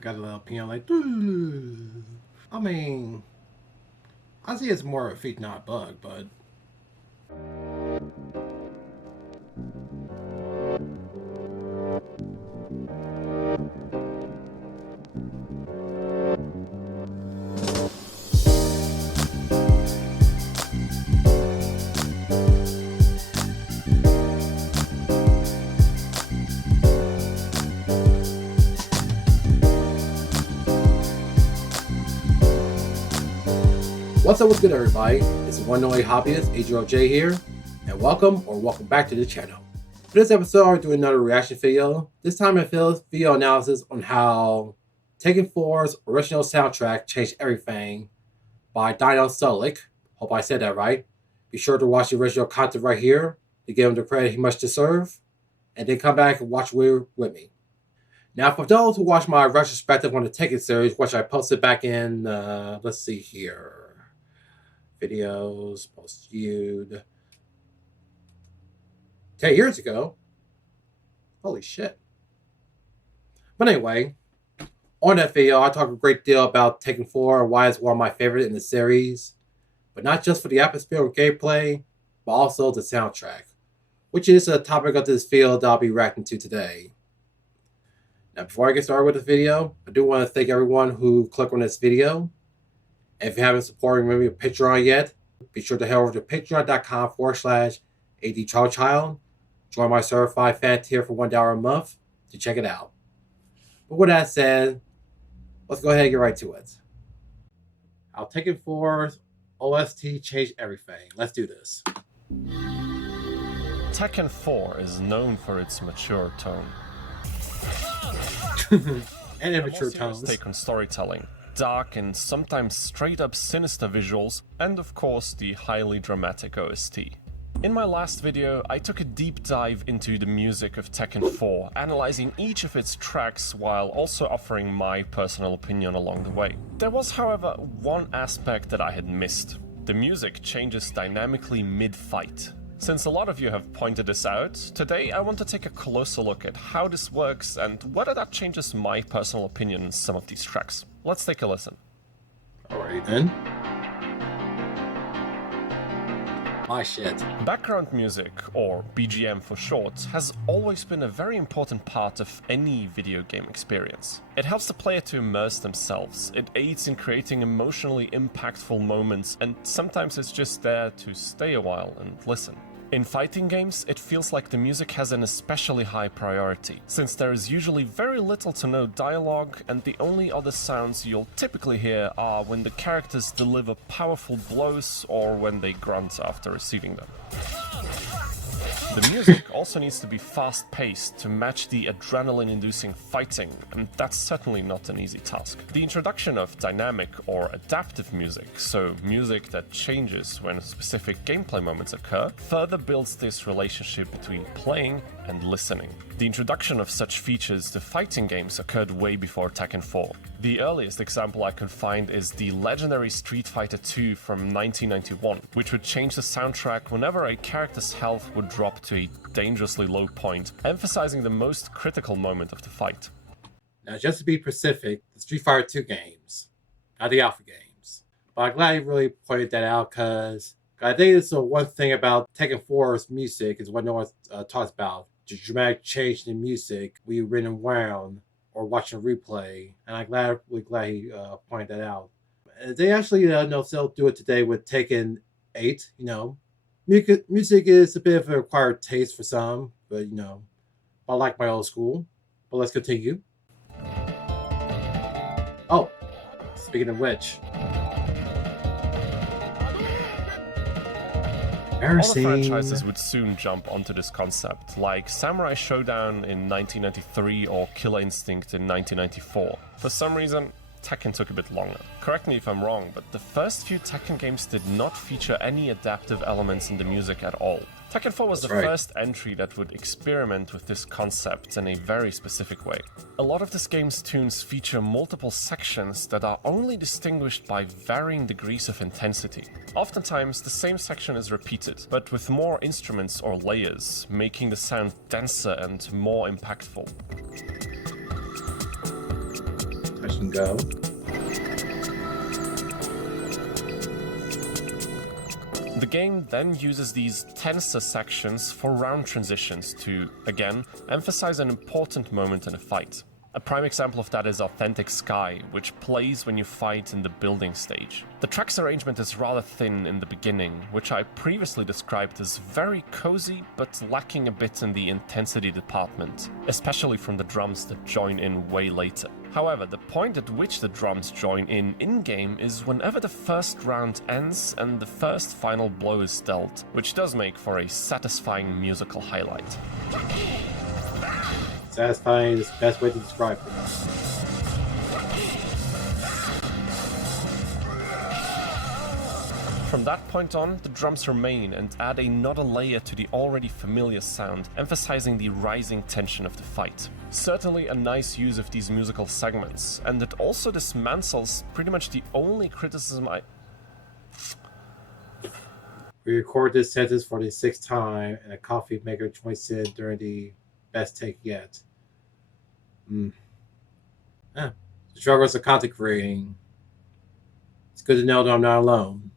Got a little piano like, I mean, I see it's more of a feature, not a bug, but what's good, everybody? It's the one and only hobbyist, Adriel here, and welcome back to the channel. For this episode, I'm doing another reaction video. This time I feel video analysis on how Tekken 4's original soundtrack changed everything by U.N.C.L.E. Hope I said that right. Be sure to watch the original content right here to give him the credit he must deserve, and then come back and watch with me. Now, for those who watch my retrospective on the Tekken series, which I posted back in, let's see here. Videos, most viewed 10 years ago. Holy shit. But anyway, on that video, I talk a great deal about Tekken 4 and why it's one of my favorites in the series. But not just for the atmosphere or gameplay, but also the soundtrack, which is the topic of this video that I'll be reacting to today. Now, before I get started with the video, I do want to thank everyone who clicked on this video. And if you haven't supported me with Patreon yet, be sure to head over to patreon.com/ADtheTRIBALCHILD. Join my certified fan tier for $1 a month to check it out. But with that said, let's go ahead and get right to it. How Tekken 4's OST changed everything. Let's do this. Tekken 4 is known for its mature tone. And immature tones. Take on storytelling. Dark and sometimes straight up sinister visuals, and of course the highly dramatic OST. In my last video, I took a deep dive into the music of Tekken 4, analyzing each of its tracks while also offering my personal opinion along the way. There was, however, one aspect that I had missed. The music changes dynamically mid-fight. Since a lot of you have pointed this out, today I want to take a closer look at how this works and whether that changes my personal opinion on some of these tracks. Let's take a listen. Alright then. My shit. Background music, or BGM for short, has always been a very important part of any video game experience. It helps the player to immerse themselves, it aids in creating emotionally impactful moments, and sometimes it's just there to stay a while and listen. In fighting games, it feels like the music has an especially high priority, since there is usually very little to no dialogue, and the only other sounds you'll typically hear are when the characters deliver powerful blows or when they grunt after receiving them. The music also needs to be fast-paced to match the adrenaline-inducing fighting, and that's certainly not an easy task. The introduction of dynamic or adaptive music, so music that changes when specific gameplay moments occur, further builds this relationship between playing and listening. The introduction of such features to fighting games occurred way before Tekken 4. The earliest example I could find is the legendary Street Fighter II from 1991, which would change the soundtrack whenever a character's health would drop to a dangerously low point, emphasizing the most critical moment of the fight. Now, just to be specific, the Street Fighter 2 games, not the Alpha games. But I'm glad you really pointed that out, because I think it's the one thing about Tekken 4's music is what no one talks about. The dramatic change in music we ran around or watching a replay, and I'm really glad he pointed that out. And they actually still do it today with Tekken 8. Music is a bit of an acquired taste for some, but I like my old school. But let's continue. Oh, speaking of which. All the franchises would soon jump onto this concept, like Samurai Showdown in 1993 or Killer Instinct in 1994. For some reason, Tekken took a bit longer. Correct me if I'm wrong, but the first few Tekken games did not feature any adaptive elements in the music at all. Tekken 4 was the first entry that would experiment with this concept in a very specific way. A lot of this game's tunes feature multiple sections that are only distinguished by varying degrees of intensity. Oftentimes, the same section is repeated, but with more instruments or layers, making the sound denser and more impactful. can go. The game then uses these tenser sections for round transitions to, again, emphasize an important moment in a fight. A prime example of that is Authentic Sky, which plays when you fight in the building stage. The track's arrangement is rather thin in the beginning, which I previously described as very cozy but lacking a bit in the intensity department, especially from the drums that join in way later. However, the point at which the drums join in-game is whenever the first round ends and the first final blow is dealt, which does make for a satisfying musical highlight. Satisfying is the best way to describe it. From that point on, the drums remain and add another layer to the already familiar sound, emphasizing the rising tension of the fight. Certainly a nice use of these musical segments, and it also dismantles pretty much the only criticism We record this sentence for the 6th time, and a coffee maker joins in during the best take yet. The struggles of content creating. It's good to know that I'm not alone.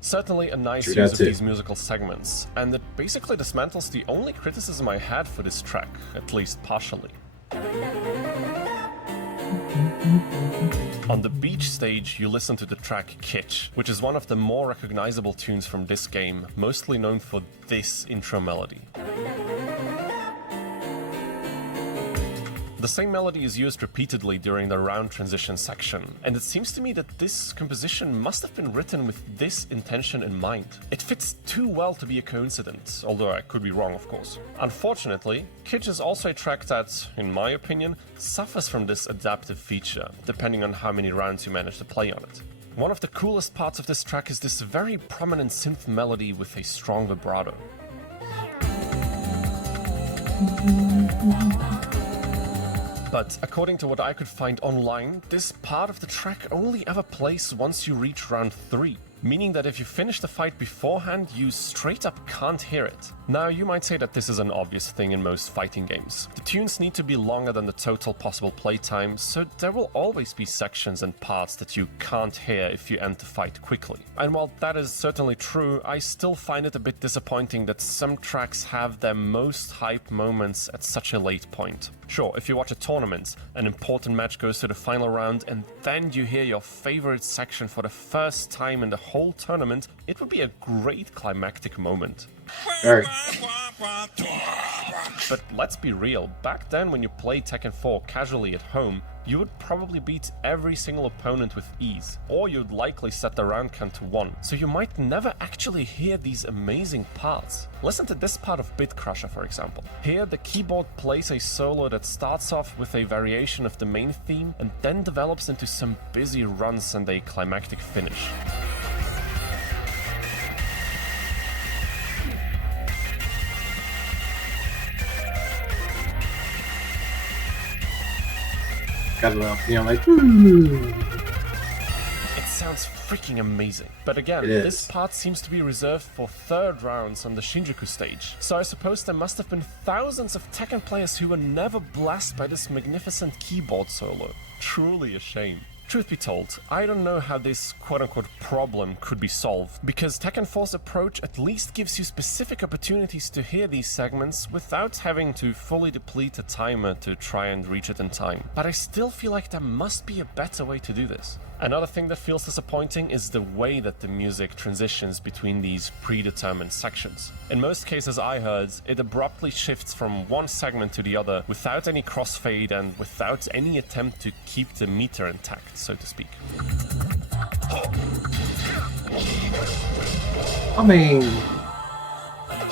Certainly a nice use of these musical segments, and it basically dismantles the only criticism I had for this track, at least partially. On the beach stage, you listen to the track Kitsch, which is one of the more recognizable tunes from this game, mostly known for this intro melody. The same melody is used repeatedly during the round transition section, and it seems to me that this composition must have been written with this intention in mind. It fits too well to be a coincidence, although I could be wrong, of course. Unfortunately, Kitsch is also a track that, in my opinion, suffers from this adaptive feature, depending on how many rounds you manage to play on it. One of the coolest parts of this track is this very prominent synth melody with a strong vibrato. But according to what I could find online, this part of the track only ever plays once you reach round 3, meaning that if you finish the fight beforehand, you straight up can't hear it. Now, you might say that this is an obvious thing in most fighting games. The tunes need to be longer than the total possible playtime, so there will always be sections and parts that you can't hear if you end the fight quickly. And while that is certainly true, I still find it a bit disappointing that some tracks have their most hype moments at such a late point. Sure, if you watch a tournament, an important match goes to the final round and then you hear your favorite section for the first time in the whole tournament, it would be a great climactic moment. Right. But let's be real, back then when you played Tekken 4 casually at home, you would probably beat every single opponent with ease, or you'd likely set the round count to 1, so you might never actually hear these amazing parts. Listen to this part of Bit Crusher, for example. Here, the keyboard plays a solo that starts off with a variation of the main theme and then develops into some busy runs and a climactic finish. Got it up, like, ooh. It sounds freaking amazing. But again, this part seems to be reserved for 3rd rounds on the Shinjuku stage. So I suppose there must have been thousands of Tekken players who were never blessed by this magnificent keyboard solo. Truly a shame. Truth be told, I don't know how this quote-unquote problem could be solved, because Tekken 4's approach at least gives you specific opportunities to hear these segments without having to fully deplete a timer to try and reach it in time. But I still feel like there must be a better way to do this. Another thing that feels disappointing is the way that the music transitions between these predetermined sections. In most cases I heard, it abruptly shifts from one segment to the other without any crossfade and without any attempt to keep the meter intact, so to speak. I mean,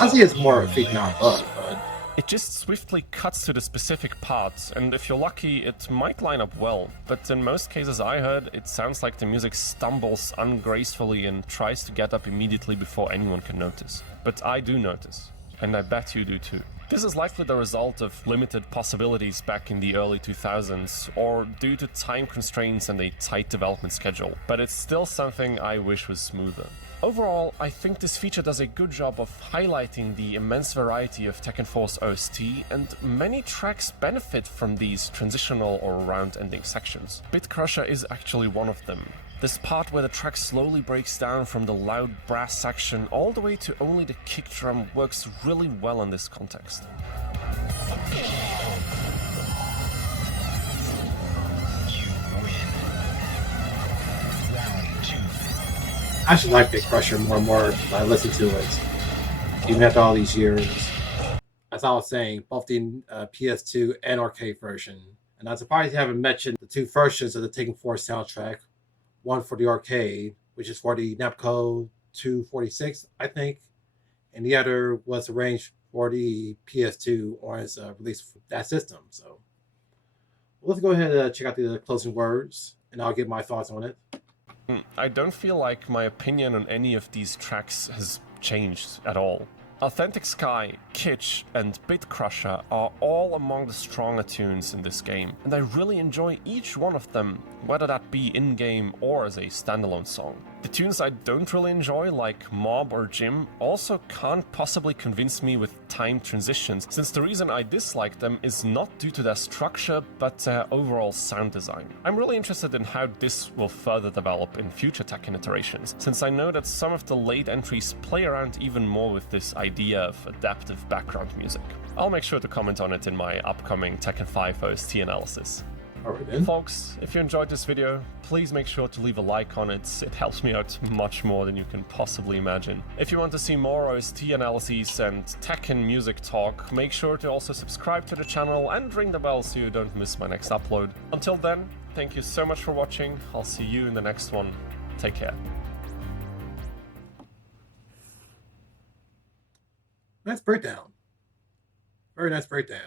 I see it's more a feat, not a bug, but it just swiftly cuts to the specific part, and if you're lucky, it might line up well. But in most cases I heard, it sounds like the music stumbles ungracefully and tries to get up immediately before anyone can notice. But I do notice, and I bet you do too. This is likely the result of limited possibilities back in the early 2000s, or due to time constraints and a tight development schedule, but it's still something I wish was smoother. Overall, I think this feature does a good job of highlighting the immense variety of Tekken 4's OST, and many tracks benefit from these transitional or round-ending sections. Bit Crusher is actually one of them. This part where the track slowly breaks down from the loud brass section all the way to only the kick drum works really well in this context. I actually like Bit Crusher more and more as I listen to it, even after all these years. As I was saying, both the PS2 and arcade version. And I'm surprised you haven't mentioned the two versions of the Tekken 4 soundtrack. One for the arcade, which is for the Namco 246, I think. And the other was arranged for the PS2 on its release for that system. So let's go ahead and check out the closing words, and I'll give my thoughts on it. I don't feel like my opinion on any of these tracks has changed at all. Authentic Sky, Kitsch, and Bit Crusher are all among the stronger tunes in this game, and I really enjoy each one of them, whether that be in-game or as a standalone song. The tunes I don't really enjoy, like Mob or Jim, also can't possibly convince me with timed transitions, since the reason I dislike them is not due to their structure, but their overall sound design. I'm really interested in how this will further develop in future Tekken iterations, since I know that some of the late entries play around even more with this idea of adaptive background music. I'll make sure to comment on it in my upcoming Tekken 5 OST analysis. Alright then. Folks, if you enjoyed this video, please make sure to leave a like on it. It helps me out much more than you can possibly imagine. If you want to see more OST analyses and Tekken music talk, make sure to also subscribe to the channel and ring the bell so you don't miss my next upload. Until then, thank you so much for watching. I'll see you in the next one. Take care. Nice breakdown. Very nice breakdown.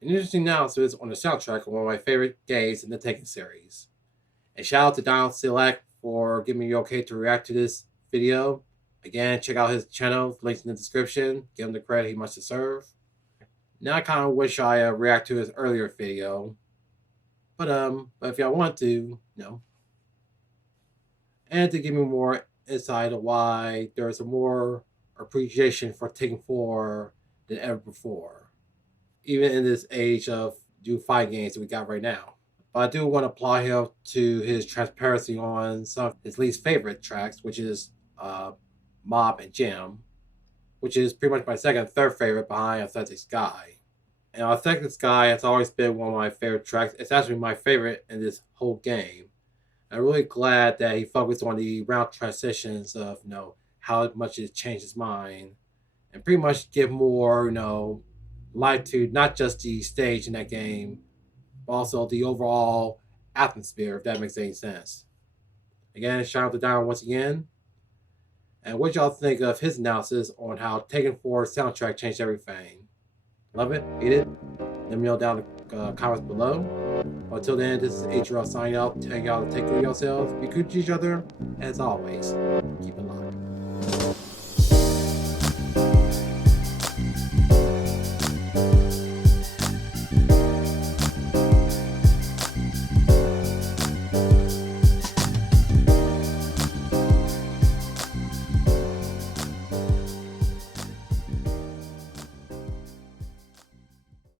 An interesting analysis on the soundtrack of one of my favorite games in the Tekken series. And shout out to U.N.C.L.E for giving me the okay to react to this video. Again, check out his channel, links in the description. Give him the credit he must deserve. Now I kind of wish I react to his earlier video. But if y'all want to, no. And to give me more insight of why there's a more appreciation for Tekken 4 than ever before. Even in this age of new fighting games that we got right now. But I do want to applaud him to his transparency on some of his least favorite tracks, which is Mob and Jim, which is pretty much my second and third favorite behind Authentic Sky. And Authentic Sky has always been one of my favorite tracks. It's actually my favorite in this whole game. I'm really glad that he focused on the round transitions of, how much it changed his mind. And pretty much give more, life to not just the stage in that game, but also the overall atmosphere, if that makes any sense. Again, shout out to Don once again. And what y'all think of his analysis on how Tekken 4 soundtrack changed everything? Love it? Hate it? Let me know down in the comments below. Until then, this is Adriel signing out. Telling y'all to take care of yourselves, be good to each other, as always. Keep it